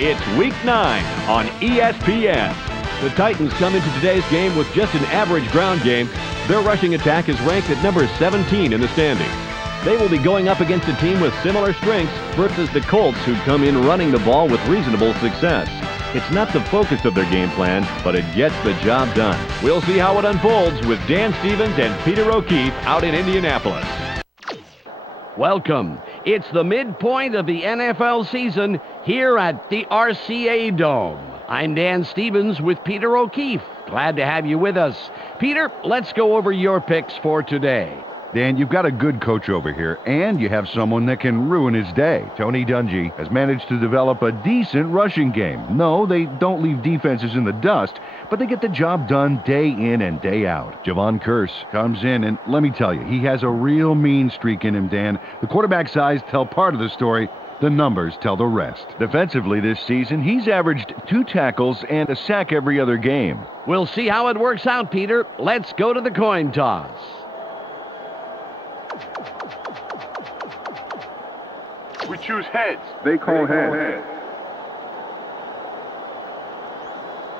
It's Week 9 on ESPN. The Titans come into today's game with just an average ground game. Their rushing attack is ranked at number 17 in the standings. They will be going up against a team with similar strengths versus the Colts, who come in running the ball with reasonable success. It's not the focus of their game plan, but it gets the job done. We'll see how it unfolds with Dan Stevens and Peter O'Keefe out in Indianapolis. Welcome. It's the midpoint of the NFL season here at the RCA Dome. I'm Dan Stevens with Peter O'Keefe. Glad to have you with us. Peter, let's go over your picks for today. Dan, you've got a good coach over here, and you have someone that can ruin his day. Tony Dungy has managed to develop a decent rushing game. No, they don't leave defenses in the dust, but they get the job done day in and day out. Javon Curse comes in, and let me tell you, he has a real mean streak in him, Dan. The quarterback size tell part of the story. The numbers tell the rest. Defensively this season, he's averaged 2 tackles and a sack every other game. We'll see how it works out, Peter. Let's go to the coin toss. We choose heads. They call heads.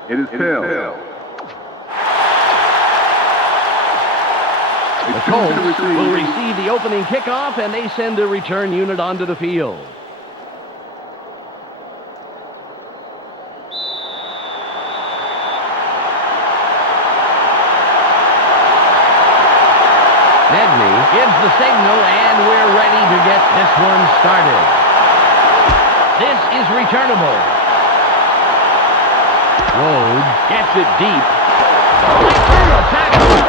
It is tails. The Colts will receive the opening kickoff, and they send a return unit onto the field. NEDNEY gives the signal, and we're ready to get this one started. This is returnable. Rhodes gets it deep. Tackle.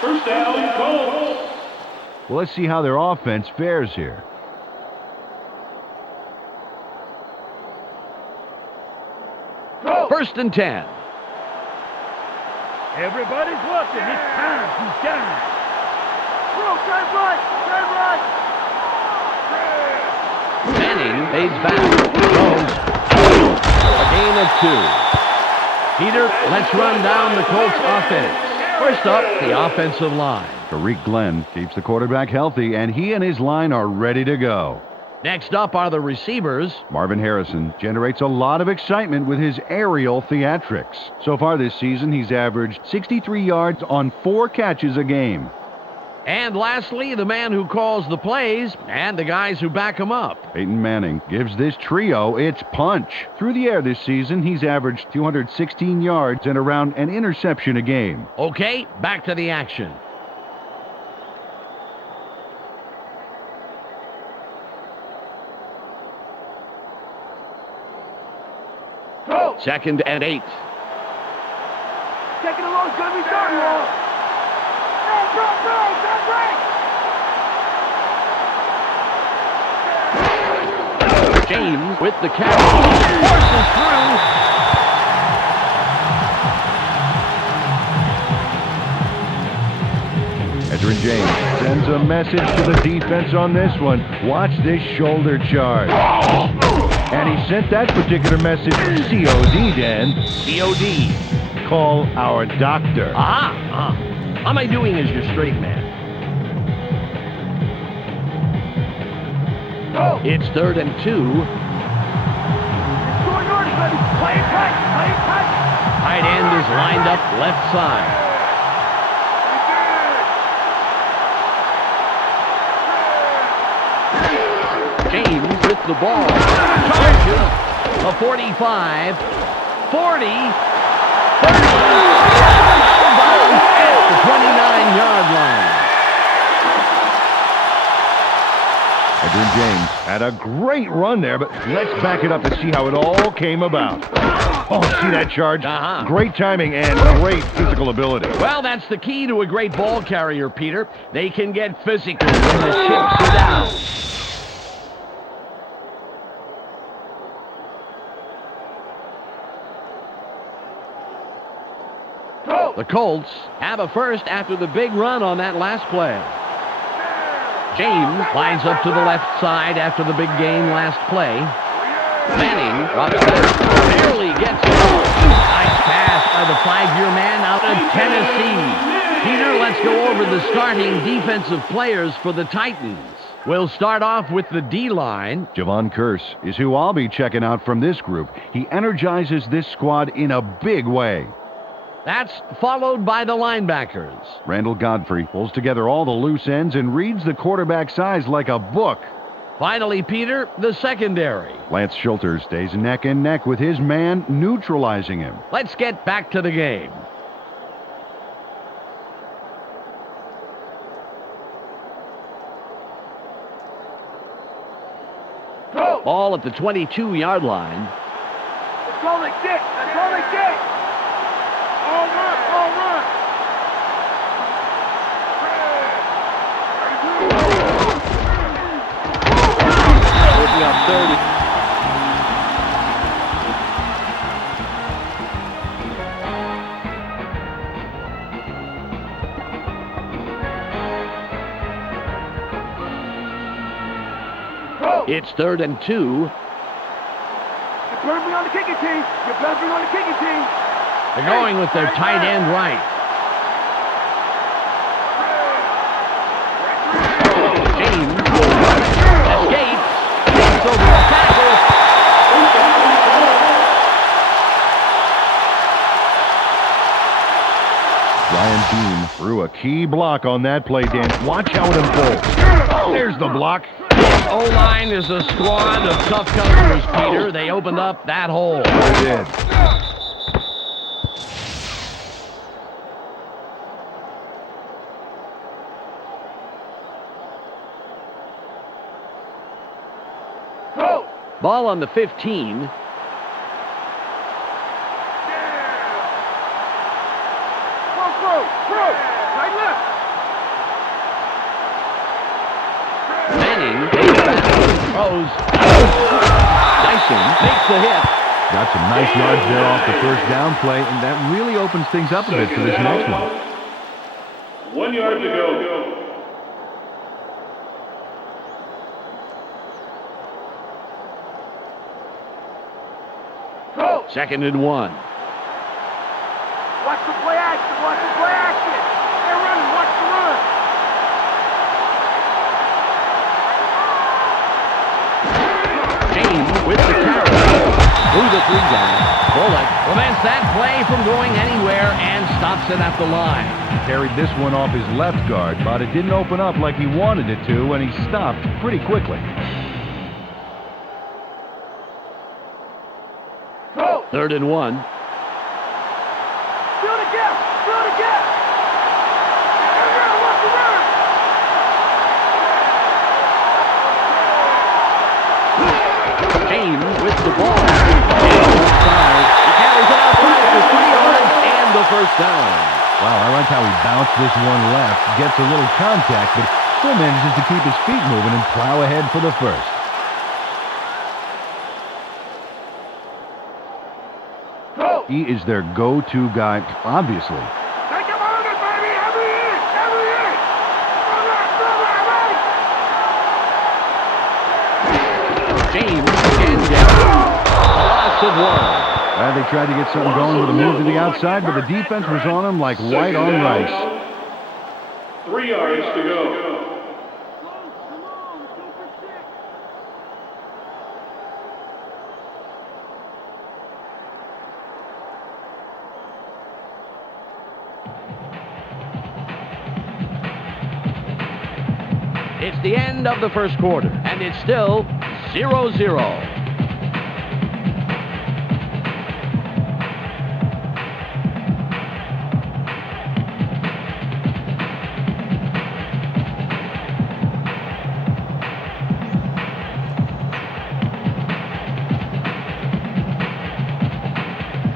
First down, Colts. Well, let's see how their offense fares here. First and 10. Everybody's looking. It's time to shine. Manning fades back. Goes. A gain of 2. Peter, let's run down the Colts offense. First up, the offensive line. ARIC Glenn keeps the quarterback healthy, and he and his line are ready to go. Next up are the receivers. Marvin Harrison generates a lot of excitement with his aerial theatrics. So far this season, he's averaged 63 yards on 4 catches a game. And lastly, the man who calls the plays and the guys who back him up. Peyton Manning gives this trio its punch. Through the air this season, he's averaged 216 yards and around an interception a game. Okay, back to the action. Go. Second and 8. Second and long is going to be third and long. James with the catch. Forces through. EDGERRIN James sends a message to the defense on this one. Watch this shoulder charge. And he sent that particular message COD, Dan. COD. Call our doctor. How am I doing as your straight man? Go. It's 3rd and 2. It's going on, baby. Play it tight. Play it tight. Tight end is lined up left side. James with the ball. Charges. A 45. 40. 30. At the 29-yard line. EDGERRIN James had a great run there, but let's back it up and see how it all came about. Oh, see that charge? Great timing and great physical ability. Well, that's the key to a great ball carrier, Peter. They can get physical when the chips are down. The Colts have a first after the big run on that last play. James lines up to the left side after the big gain last play. Manning drops back, barely gets it. Nice pass by the 5-year man out of Tennessee. Peter, let's let's go over the starting defensive players for the Titans. We'll start off with the D-line. Javon Curse is who I'll be checking out from this group. He energizes this squad in a big way. That's followed by the linebackers. Randall Godfrey pulls together all the loose ends and reads the quarterback's eyes like a book. Finally, Peter, the secondary. Lance Schulter stays neck and neck with his man, neutralizing him. Let's get back to the game. Go! Ball at the 22-yard line. That's all they get! That's all they get! All run! All run! We'll be up 30. It's 3rd and 2. You better be on the kicking team! You better be on the kicking team! They're going with their tight end right. James escapes. Gets over the tackle. Ryan Beam threw a key block on that play, Dan. Watch how it unfolds. There's the block. O-line is a squad of tough customers, Peter. They opened up that hole. They did. Go! Ball on the 15. Throw! Right left! Manning takes back, throws. Dyson makes the hit. Got some nice yards there off the first down play, and that really opens things up a bit for this next one. 1 yard to go. 2nd and 1. Watch the play action! Watch the play action! They're running! Watch the run! James with the carry. Through the 3-down. Bullock prevents that play from going anywhere and stops it at the line. Carried this one off his left guard, but it didn't open up like he wanted it to, and he stopped pretty quickly. Go! 3rd and 1. Fill the gap! Fill the gap! Watch the run! James with the ball. Inside. He carries it outside for 3 yards and the first down. Wow, I like how he bounced this one left, gets a little contact, but still manages to keep his feet moving and plow ahead for the first. Go! He is their go-to guy, obviously. Take him on it, baby! Every inch! Every inch! Run! James again down. A loss of 1. They tried to get something going with a move to the outside, but the defense was on him like white on rice. 3 yards to go. It's the end of the first quarter, and it's still 0-0.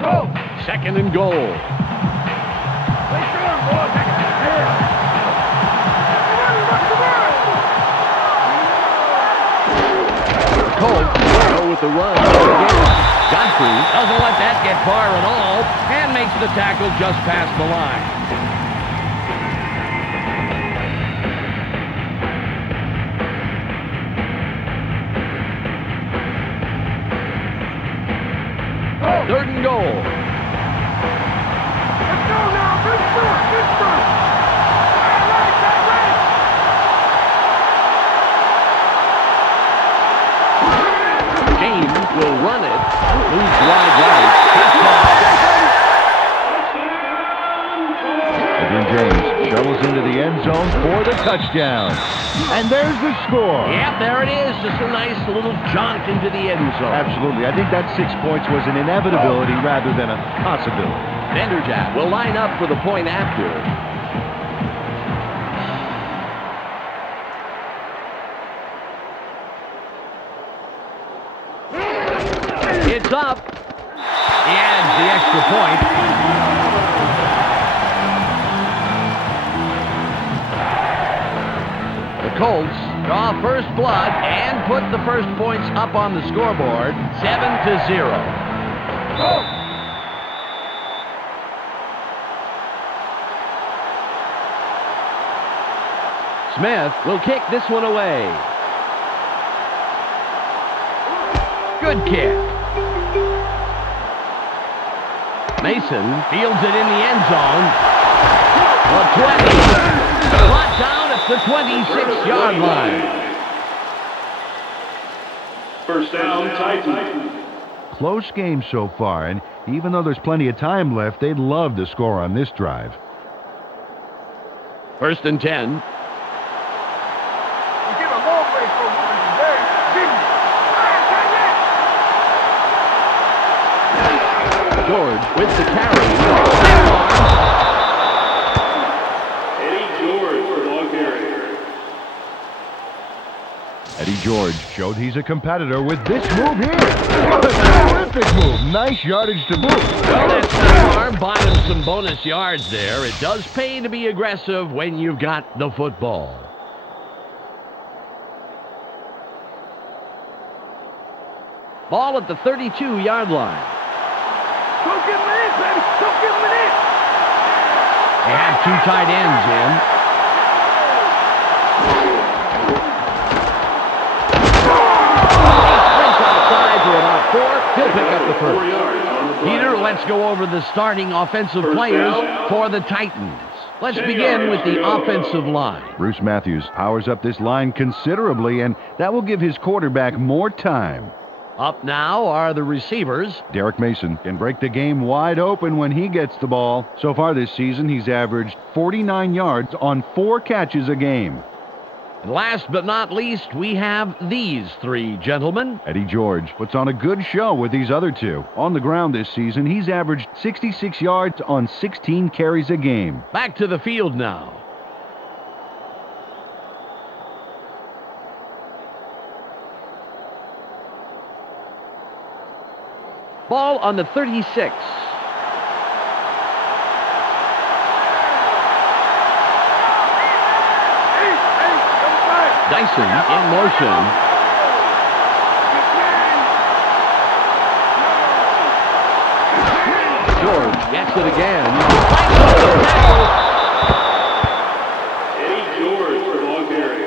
Go! 2nd and goal. Play strong, boy! Take it! Colts go with the run. Godfrey doesn't let that get far at all and makes the tackle just past the line. Go! 3rd and goal. Let's go now! Big throw! Big throw! Edgerrin James shuttles into the end zone for the touchdown. And there's the score. Yep, there it is. Just a nice little jaunt into the end zone. Absolutely. I think that 6 points was an inevitability rather than a possibility. Vanderjagt will line up for the point after. It's up. He adds the extra point. The Colts draw first blood and put the first points up on the scoreboard, 7-0. Smith will kick this one away. Good kick. Mason fields it in the end zone. The 20. Brought down at the 26-yard line. First down, Titans. Close game so far, and even though there's plenty of time left, they'd love to score on this drive. First and 10. George with the carry. Eddie George for long carry. Eddie George showed he's a competitor with this move here. What a terrific move. Nice yardage to boot. Well, that stiff arm bought him some bonus yards there. It does pay to be aggressive when you've got the football. Ball at the 32-yard line. Don't give him an inch, baby! Don't give him an inch! They have two tight ends in. Sprints outside for about 4. He'll pick up the 4 first. yards on the play. Peter, let's go over the starting offensive players for the Titans. Let's begin with the offensive line. Bruce Matthews powers up this line considerably, and that will give his quarterback more time. Up now are the receivers. Derek Mason can break the game wide open when he gets the ball. So far this season, he's averaged 49 yards on 4 catches a game. And last but not least, we have these 3 gentlemen. Eddie George puts on a good show with these other 2. On the ground this season, he's averaged 66 yards on 16 carries a game. Back to the field now. Ball on the 36. Dyson in motion. George gets it again. Eddie George for long carry.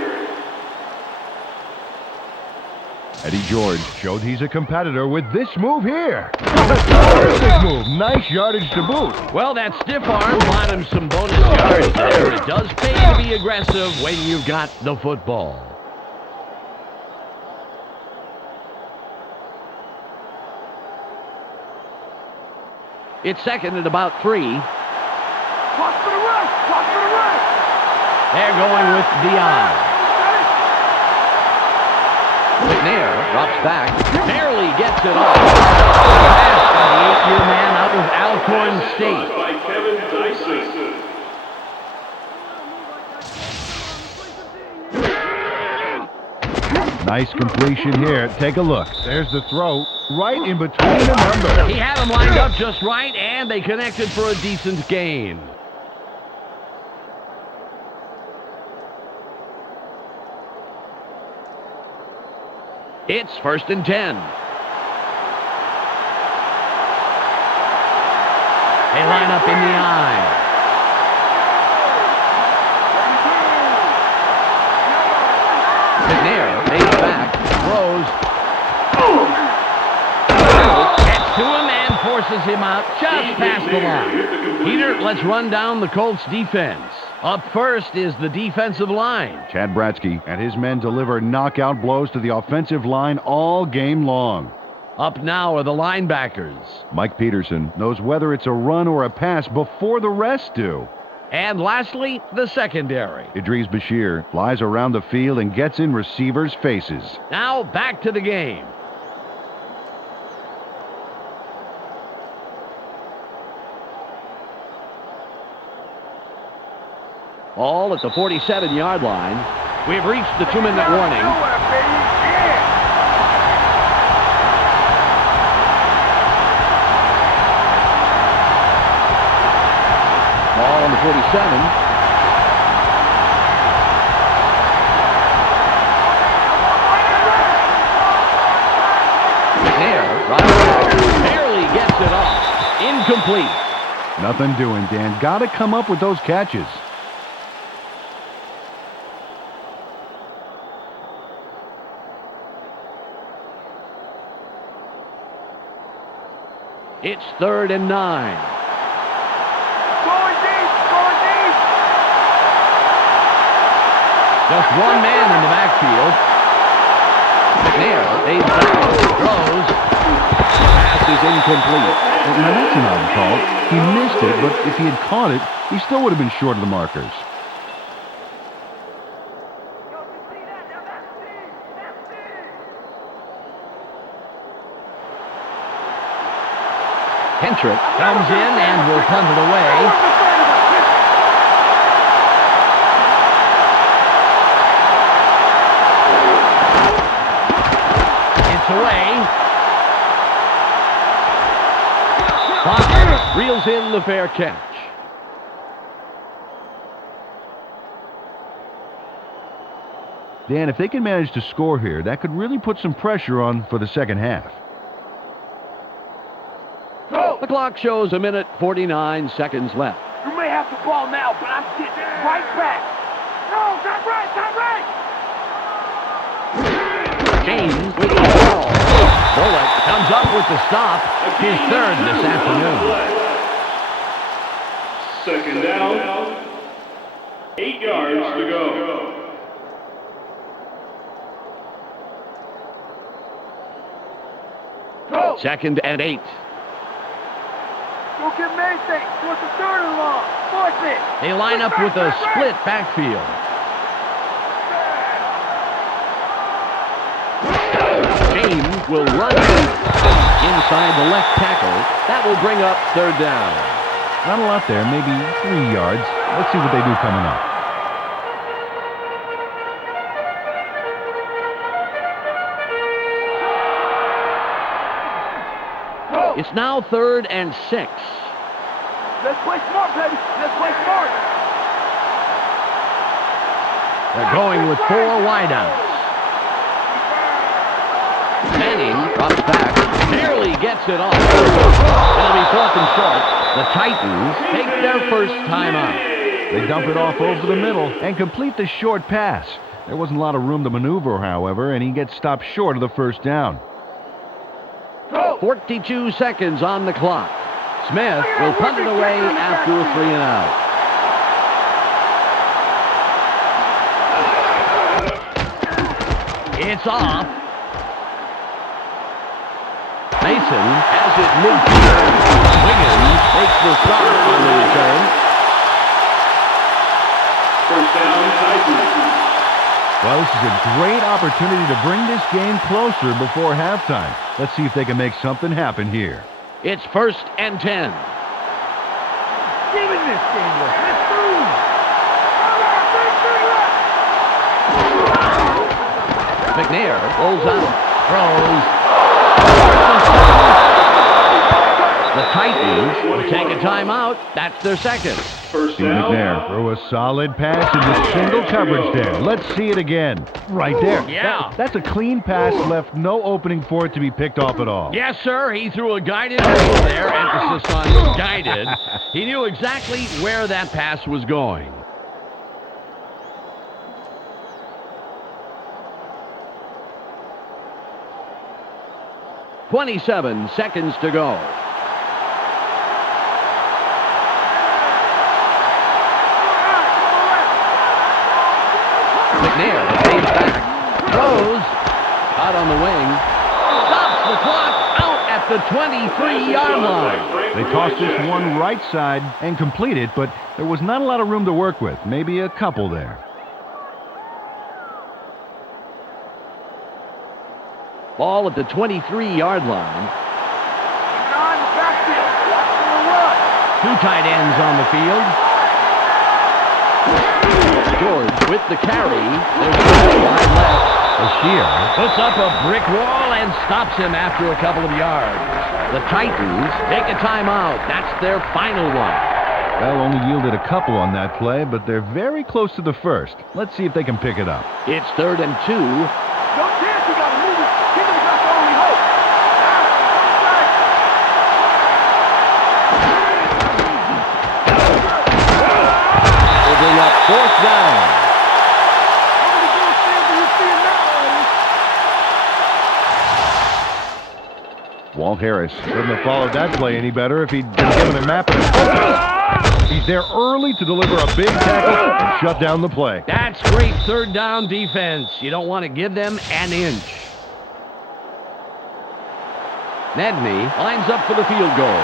Eddie George showed he's a competitor with this move here. Terrific move. Nice yardage to boot. Well, that stiff arm bought him some bonus yards there. It does pay to be aggressive when you've got the football. It's second at about 3. Watch for the rush! Watch for the rush! They're going with VI. McNair drops back, barely gets it off. Pass by the 8-year man out of Alcorn State. By Kevin Dyson. Nice completion here. Take a look. There's the throw right in between the numbers. He had them lined up just right, and they connected for a decent gain. It's first and 10. They line up in the eye. McNair takes back, throws. Gets to him and forces him out just past the line. Peter, let's run down the Colts defense. Up first is the defensive line. Chad Bratsky and his men deliver knockout blows to the offensive line all game long. Up now are the linebackers. Mike Peterson knows whether it's a run or a pass before the rest do. And lastly, the secondary. Idris Bashir flies around the field and gets in receivers' faces. Now back to the game. All at the 47-yard line. We've reached the 2-minute warning. Ball on the 47. McNair, right back, barely gets it off. Incomplete. Nothing doing, Dan. Got to come up with those catches. It's 3rd and 9. Going deep, going deep. Just one man in the backfield. McNair, they throws. Pass is incomplete. Well, now that's an odd call. He missed it, but if he had caught it, he still would have been short of the markers. Kendrick comes in and will punt it away. It's away. Fox reels in the fair catch. Dan, if they can manage to score here, that could really put some pressure on for the second half. The clock shows 1:49 left. You may have the ball now, but I'm getting right back. No, that's right, that's right. James with the ball. Bullock comes up with the stop. His 3rd this afternoon. Second down. 8 yards to go. Second and 8. Don't get anything. What's the 3rd and long? Force it. They line up with a split backfield. James will run inside the left tackle. That will bring up 3rd down. Not a lot there, maybe 3 yards. Let's see what they do coming up. It's now 3rd and 6. Let's play smart, baby. Let's play smart. They're going with 4 wideouts. Manning drops back, barely gets it off. It'll be 4th and short. The Titans take their first timeout. They dump it off over the middle and complete the short pass. There wasn't a lot of room to maneuver, however, and he gets stopped short of the first down. 42 seconds on the clock. Smith will punt it away after a 3 and out. It's off. Mason has it moved here. Wiggins takes the stop on the return. First down, Titans. Well, this is a great opportunity to bring this game closer before halftime. Let's see if they can make something happen here. It's 1st and 10. Give it this game, let's move. McNair rolls out, throws. The Titans will take a timeout. That's their second. First Steve down. McNair throw a solid pass into single coverage there. Let's see it again. Right there. Yeah. That's a clean pass, left no opening for it to be picked off at all. Yes, sir. He threw a guided move there. Emphasis on guided. He knew exactly where that pass was going. "27 seconds to go." McNair stays back, throws, out on the wing, stops the clock out at the 23-yard line. They tossed this one right side and completed, but there was not a lot of room to work with. Maybe a couple there. Ball at the 23-yard line. On the backfield. Watch for the run. Two tight ends on the field. George with the carry. There's a wide left. Bashir Puts up a brick wall and stops him after a couple of yards. The Titans take a timeout. That's their final one. well, only yielded a couple on that play, but they're very close to the first. Let's see if they can pick it up. It's 3rd and 2. No chance, you gotta move it. Kingdom's got the only hope. Will bring up 4th down. Walt Harris couldn't have followed that play any better if he'd been given a map and a focus. He's there early to deliver a big tackle and shut down the play. That's great 3rd down defense. You don't want to give them an inch. Nedney lines up for the field goal.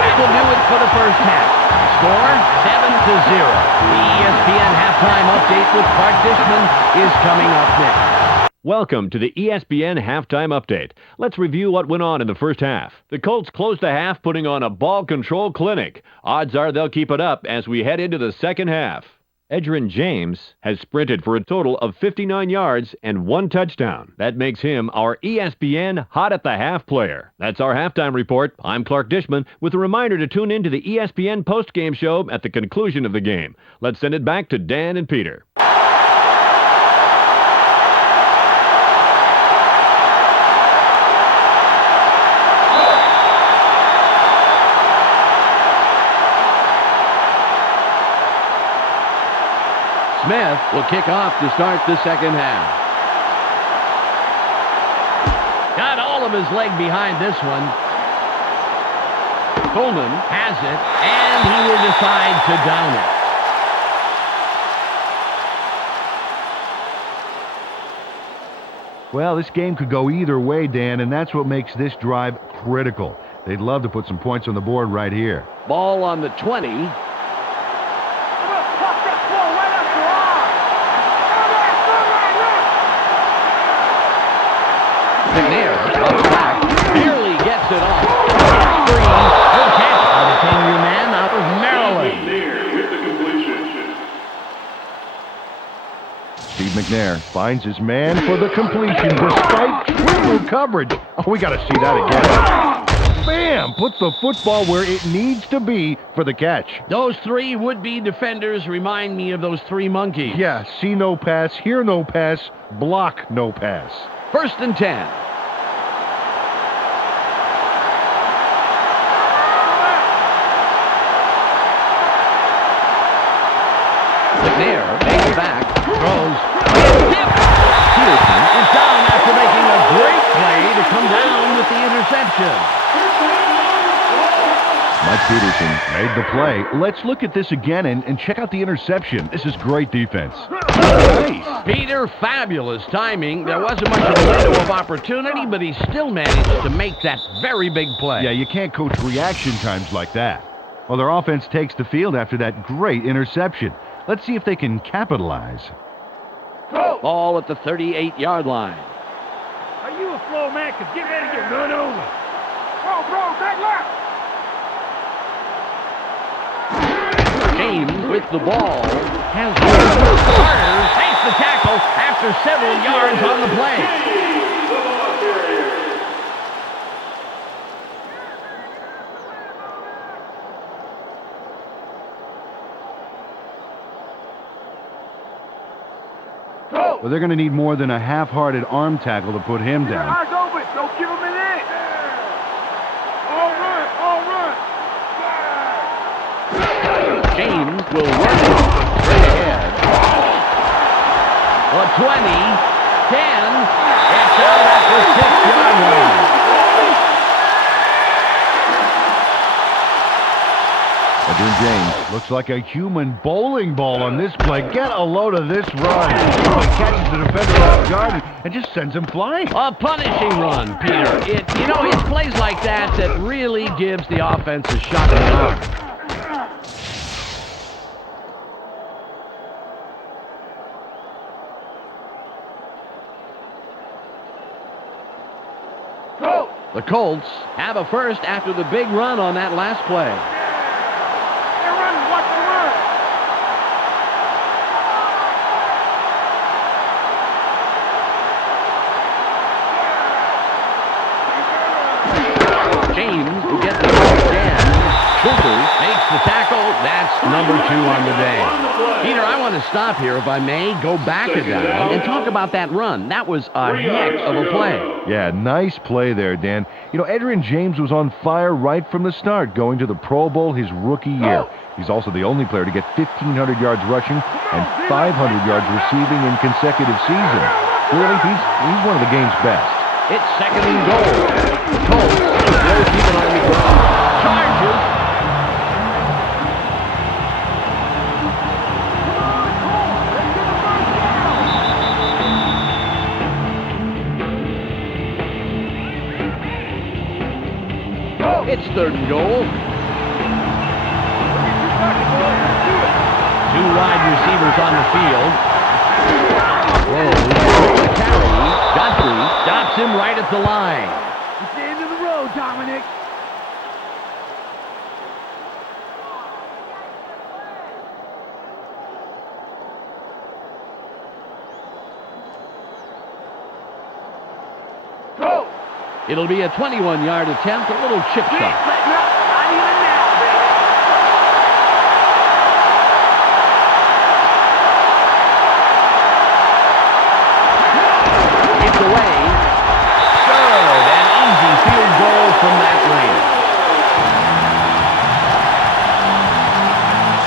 That'll do it for the first half. Score 7-0. The ESPN halftime update with Clark Dishman is coming up next. Welcome to the ESPN Halftime Update. Let's review what went on in the first half. The Colts closed the half putting on a ball control clinic. Odds are they'll keep it up as we head into the second half. EDGERRIN James has sprinted for a total of 59 yards and 1 touchdown. That makes him our ESPN Hot at the Half player. That's our halftime report. I'm Clark Dishman with a reminder to tune in to the ESPN postgame show at the conclusion of the game. Let's send it back to Dan and Peter. Smith will kick off to start the second half. Got all of his leg behind this one. Coleman has it, and he will decide to down it. Well, this game could go either way, Dan, and that's what makes this drive critical. They'd love to put some points on the board right here. Ball on the 20. McNair comes back, barely gets it off. It's free. Good catch by the 10-year man out of Maryland. MCNAIR with the completion. Steve McNair finds his man for the completion despite triple coverage. Oh, we got to see that again. Bam! Puts the football where it needs to be for the catch. Those 3 would-be defenders remind me of those 3 monkeys. Yeah, see no pass, hear no pass, block no pass. 1st and 10. McNair makes back, throws, Peterson is down after making a great play to come down with the interception. Mike Peterson made the play. Let's look at this again and check out the interception. This is great defense. Nice. Peter, fabulous timing. There wasn't much of a window of opportunity, but he still managed to make that very big play. Yeah, you can't coach reaction times like that. Well, their offense takes the field after that great interception. Let's see if they can capitalize. Ball at the 38-yard line. Are you a slow man? Cause get ready to get run over. Bro, back left. James with the ball. Has Carter takes the tackle after several yards on the play. Well, they're going to need more than a half-hearted arm tackle to put him down. Eyes open. Don't give him an inch. All run. James will run it straight ahead. A 20, 10. It's out at the 6-yard line. A Edgerrin James looks like a human bowling ball on this play. Get a load of this run. He catches the defender off guard and just sends him flying. A punishing run, Peter. It's plays like that that really gives the offense a shot in the arm. The Colts have a first after the big run on that last play. They're running. Watch the run. James, who gets the ball again, makes the tackle. That's number 2 on the day. Peter, I want to stop here, if I may, go back a down, and talk about that run. That was a heck of a play. Yeah, nice play there, Dan. Edgerrin James was on fire right from the start, going to the Pro Bowl his rookie year. He's also the only player to get 1,500 yards rushing and 500 yards receiving in consecutive seasons. Really, he's one of the game's best. It's 2nd and goal. Colts still keeping on the ground. Charges. It's 3rd and goal. 2 wide receivers on the field. Rose, carry, Godfrey stops him right at the line. It's the end of the road, Dominic. It'll be a 21-yard attempt, a little chip shot. Not even now, baby. It's away. Good, an easy field goal from that range.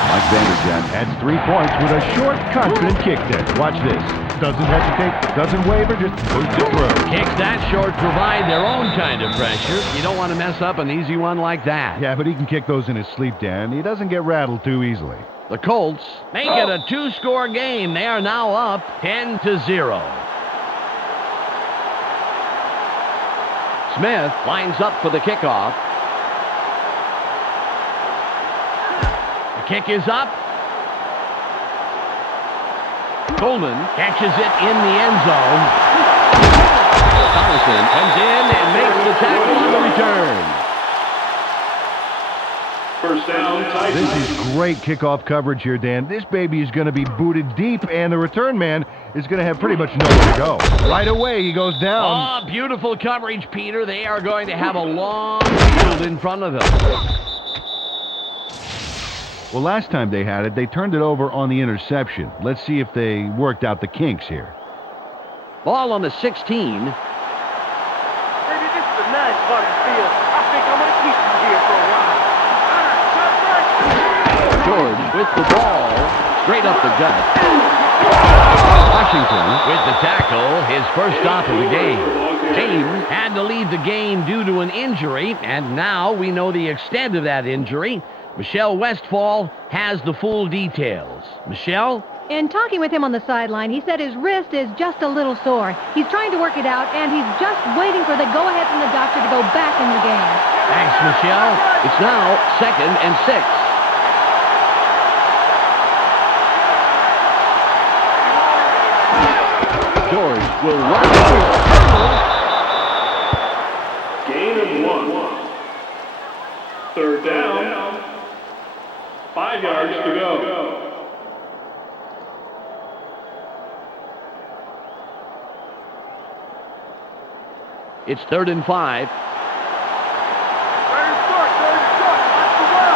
Mike Vanderjagt adds 3 points with a short, confident kick there. Watch this. Doesn't hesitate, doesn't waver, just boots it through. Kicks that short provide their own kind of pressure. You don't want to mess up an easy one like that. Yeah, but he can kick those in his sleep, Dan. He doesn't get rattled too easily. The Colts make it a 2-score game. They are now up 10-0. Smith lines up for the kickoff. The kick is up. Coleman catches it in the end zone. Thompson comes in and makes the tackle on the return. First down, Titans. This is great kickoff coverage here, Dan. This baby is going to be booted deep, and the return man is going to have pretty much nowhere to go. Right away, he goes down. Oh, beautiful coverage, Peter. They are going to have a long field in front of them. Well, last time they had it, they turned it over on the interception. Let's see if they worked out the kinks here. Ball on the 16. Baby, this is a nice part of the field. I think I'm going to keep you here for a while. George with the ball, straight up the gut. Washington with the tackle, his first stop of the game. James had to leave the game due to an injury, and now we know the extent of that injury. Michelle Westfall has the full details. Michelle? In talking with him on the sideline, he said his wrist is just a little sore. He's trying to work it out, and he's just waiting for the go-ahead from the doctor to go back in the game. Thanks, Michelle. It's now 2nd and 6. George will run. Gain of 1. 3rd down. 5 yards to go. It's 3rd and 5. Third and short. Watch the run.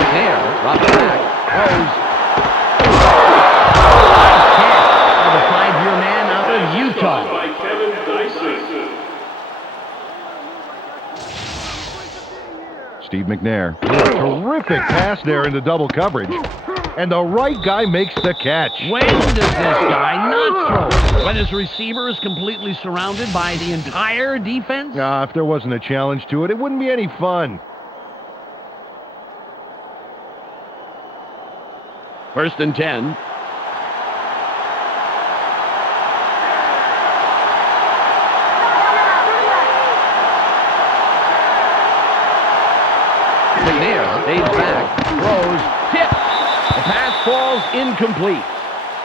McNair, drop it back. Rose. Nice catch by the 5-year man out of Utah. By Kevin Dyson. Steve McNair. A terrific pass there into double coverage. and the right guy makes the catch. When does this guy not throw? When his receiver is completely surrounded by the entire defense? If there wasn't a challenge to it, it wouldn't be any fun. First and 10. McNair stays back, throws, tipped. The pass falls incomplete.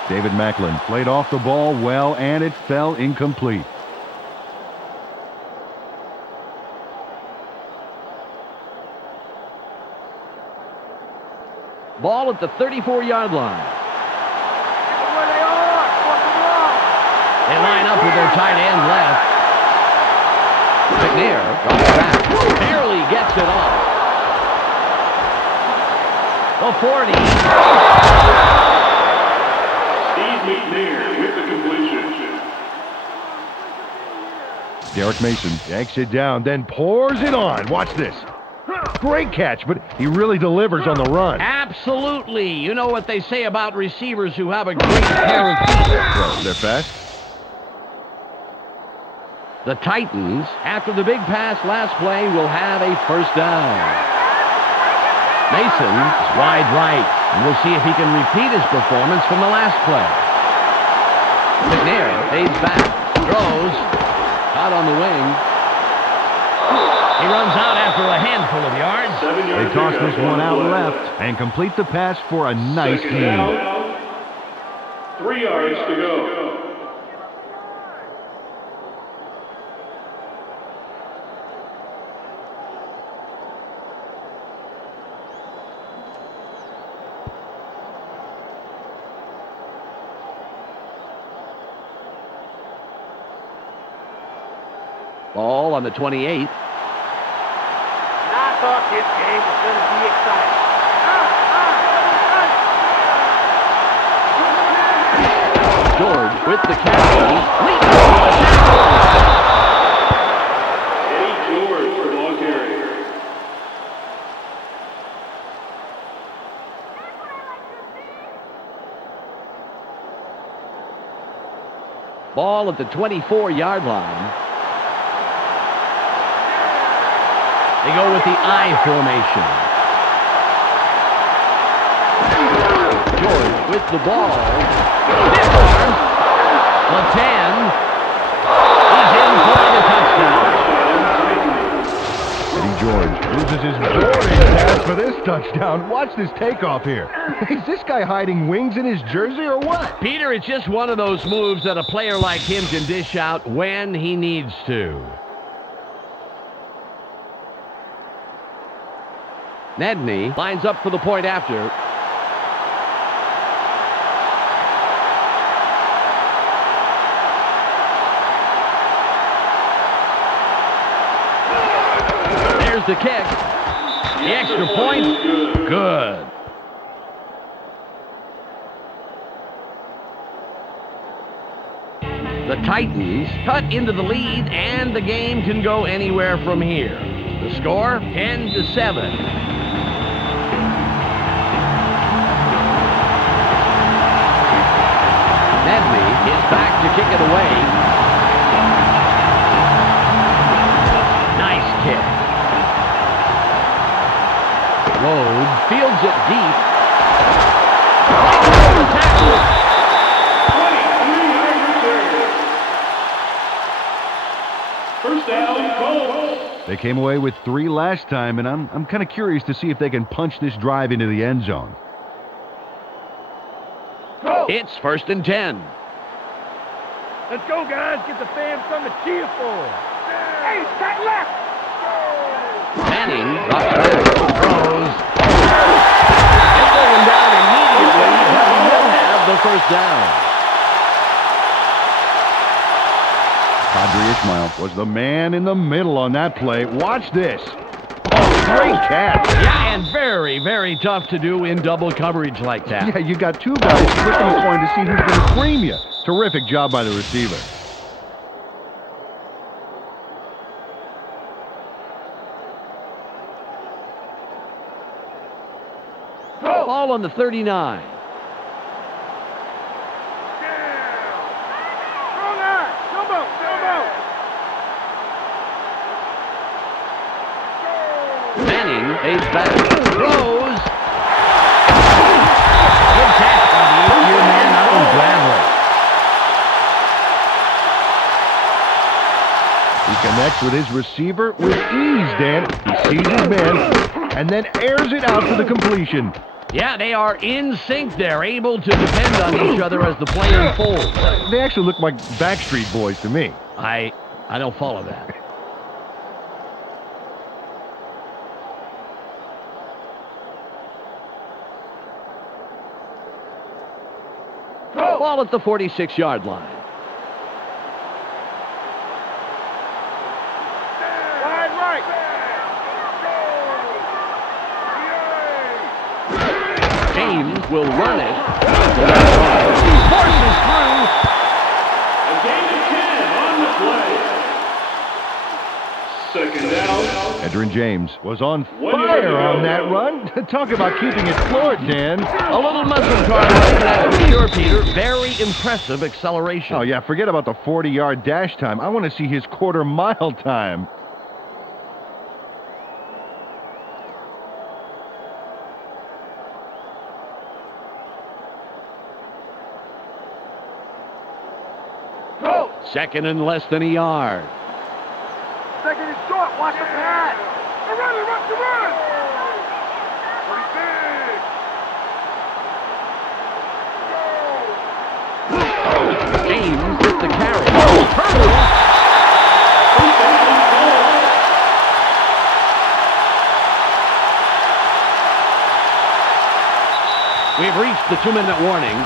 David Macklin played off the ball well, and it fell incomplete. Ball at the 34-yard line. Where they are. What's wrong? They line up with their tight end left. McNair drops back, barely gets it off. The 40. Steve McNair with the completion. Derek Mason takes it down, then pours it on. Watch this. Great catch, but he really delivers on the run. Absolutely. You know what they say about receivers who have a great pair of feet. Well, they're fast. The Titans, after the big pass last play, will have a first down. Mason is wide right, and we'll see if he can repeat his performance from the last play. McNair fades back, throws, out on the wing. He runs out after a handful of yards. They toss this one out left and complete the pass for a nice Second gain. down, 3 yards to go. Ball on the 28. I thought this game was going to be exciting. George with the catch. Leaps over the tackle. Eddie George for ball carrier. Ball at the 24-yard line. They go with the I formation. George with the ball. Stiff arm. The 10. He's in for the touchdown. Eddie George uses his boarding pass for this touchdown. Watch this takeoff here. Is this guy hiding wings in his jersey or what? Peter, it's just one of those moves that a player like him can dish out when he needs to. Nedney lines up for the point after. There's the kick. The extra point. Good. The Titans cut into the lead, and the game can go anywhere from here. The score, 10-7. Nedney is back to kick it away. Nice kick. Load fields it deep. The tackle. 23-yard return. First down, Colts. They came away with 3 last time, and I'm kind of curious to see if they can punch this drive into the end zone. It's first and 10. Let's go, guys. Get the fans something to cheer for. Hey, that left. Manning drops back, throws. It's going down immediately, but he will have the first down. Padre Ishmael was the man in the middle on that play. Watch this. Oh, great catch. Yeah, and very, very tough to do in double coverage like that. Yeah, you got 2 guys flipping a coin to see who's going to cream you. Terrific job by the receiver. Ball on the 39. Manning pays back. Throws. Good catch by the 8-year man out of Bradley. He connects with his receiver with ease, Dan. He sees his man and then airs it out for the completion. Yeah, they are in sync. They're able to depend on each other as the play unfolds. They actually look like Backstreet Boys to me. I don't follow that. Ball at the 46-yard line. Wide right. James will run it. He forces through. A gain of 10 on the play. Second down. Edgerrin James was on fire on that run. Talk about keeping it floored, Dan. A little muscle car run, that's for sure, Peter. Very impressive acceleration. Oh, yeah, forget about the 40-yard dash time. I want to see his quarter-mile time. Second and less than a yard. Second is short. Watch the pass. The run. James with the carry. We've reached the 2-minute warning.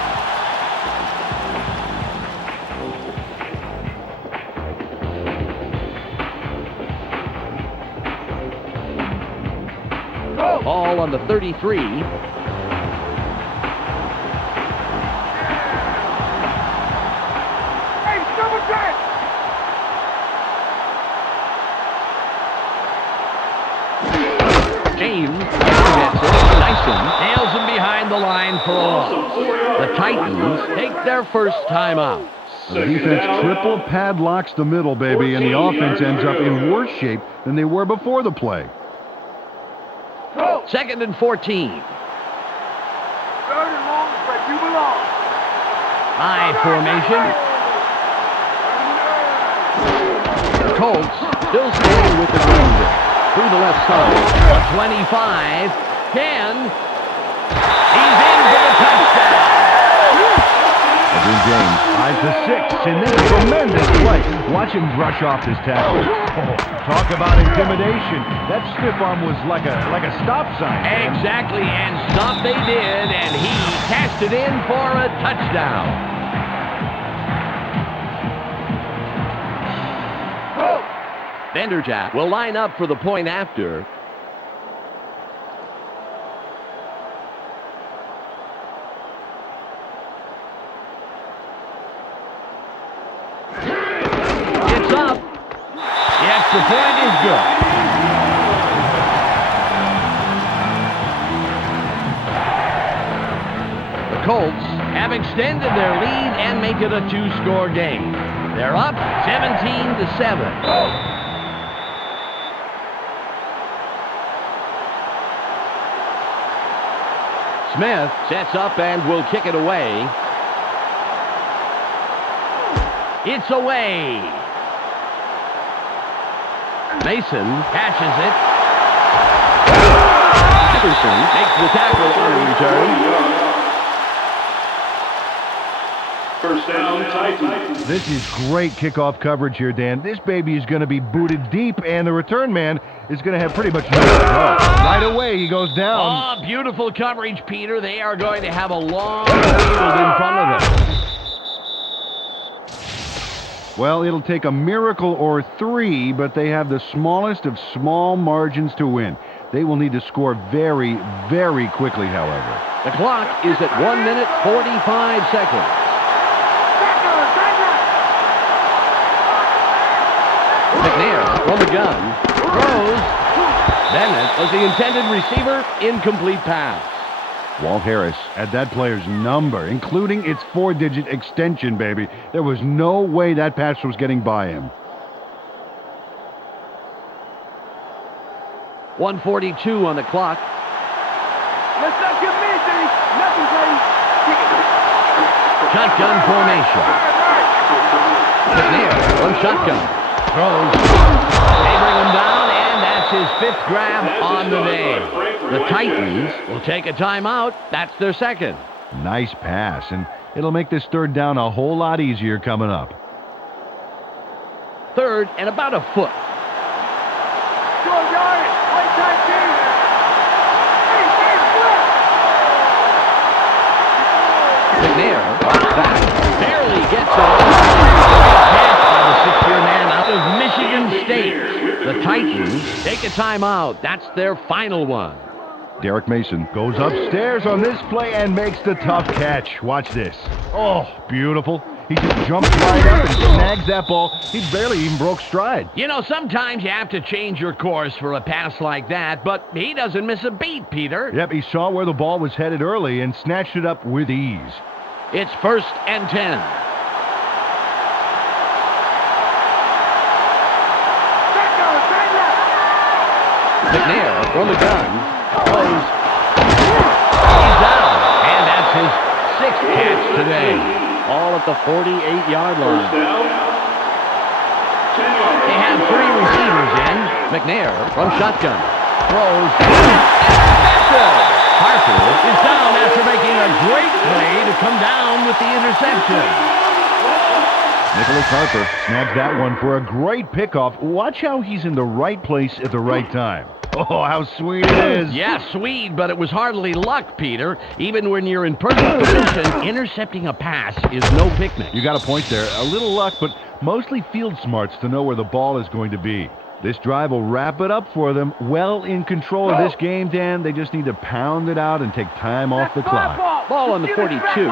Ball on the 33. Hey, double check. James gets it. Dyson nails him behind the line for a loss. The Titans take their first timeout. The defense triple padlocks the middle, baby, and the offense ends up in worse shape than they were before the play. Second and 14. Third and long, but you belong. High formation. The Colts still standing with the ground through the left side. 25. 10. He's in for the touchdown. Edgerrin James eyes the 6 in this tremendous play. Watch him brush off this tackle. Oh, talk about intimidation. That stiff arm was like a stop sign. Exactly, and stop they did, and he cashed it in for a touchdown. Vanderjagt will line up for the point after. It's up. The extra point is good. The Colts have extended their lead and make it a 2-score game. They're up 17-7. Smith sets up and will kick it away. It's away. Mason catches it. Jefferson makes the tackle on return. First down, Titans. This is great kickoff coverage here, Dan. This baby is going to be booted deep, and the return man is going to have pretty much no control. Right away, he goes down. Oh, beautiful coverage, Peter. They are going to have a long field in front of them. Well, it'll take a miracle or 3, but they have the smallest of small margins to win. They will need to score very, very quickly, however. The clock is at 1 minute, 45 seconds. McNair from the gun. Throws. Bennett was the intended receiver. Incomplete pass. Walt Harris had that player's number, including its 4-digit extension, baby. There was no way that pass was getting by him. 1:42 on the clock. Let's not get busy. Nothing, buddy. Shotgun formation. McNair from shotgun. Throws. They bring him down, and that's his 5th grab on the day. The Titans will take a timeout. That's their 2nd. Nice pass, and it'll make this 3rd down a whole lot easier coming up. 3rd and about a foot. Short yardage. Play tight team. McNair back. Barely gets it. Great catch by the 6-year man out of Michigan State. The Titans take a timeout. That's their final one. Derek Mason goes upstairs on this play and makes the tough catch. Watch this. Oh, beautiful. He just jumps right up and snags that ball. He barely even broke stride. You know, sometimes you have to change your course for a pass like that, but he doesn't miss a beat, Peter. Yep, he saw where the ball was headed early and snatched it up with ease. It's 1st and 10. McNair from the gun. Throws. He's down. And that's his 6th catch today. All at the 48-yard line. They have 3 receivers in. McNair from shotgun. Throws. Intercepted. Harper is down after making a great play to come down with the interception. Nicholas Harper snags that one for a great pickoff. Watch how he's in the right place at the right time. Oh, how sweet it is. Yeah, sweet, but it was hardly luck, Peter. Even when you're in perfect position, intercepting a pass is no picnic. You got a point there. A little luck, but mostly field smarts to know where the ball is going to be. This drive will wrap it up for them. Well in control of this game, Dan. They just need to pound it out and take time off the clock. Ball on the 42.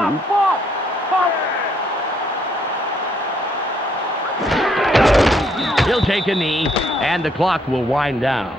He'll take a knee, and the clock will wind down.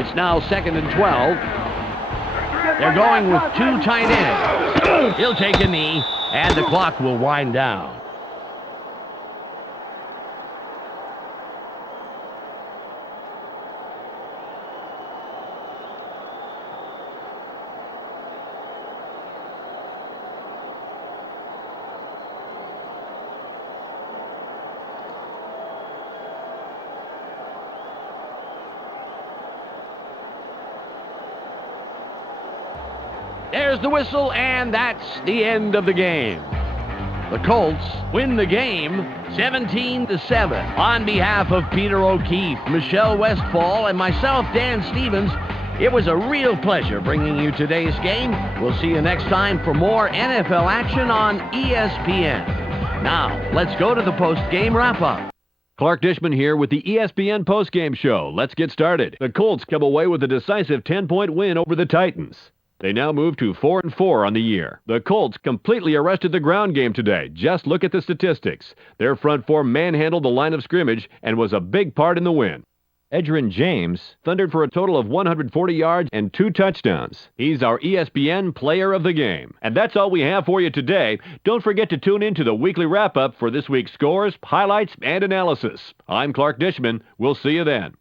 It's now 2nd and 12. They're going with 2 tight ends. He'll take a knee, and the clock will wind down. There's the whistle, and that's the end of the game. The Colts win the game 17-7. On behalf of Peter O'Keefe, Michelle Westfall, and myself, Dan Stevens, it was a real pleasure bringing you today's game. We'll see you next time for more NFL action on ESPN. Now, let's go to the post-game wrap-up. Clark Dishman here with the ESPN postgame show. Let's get started. The Colts come away with a decisive 10-point win over the Titans. They now move to 4-4 on the year. The Colts completely arrested the ground game today. Just look at the statistics. Their front four manhandled the line of scrimmage and was a big part in the win. EDGERRIN James thundered for a total of 140 yards and 2 touchdowns. He's our ESPN player of the game. And that's all we have for you today. Don't forget to tune in to the weekly wrap-up for this week's scores, highlights, and analysis. I'm Clark Dishman. We'll see you then.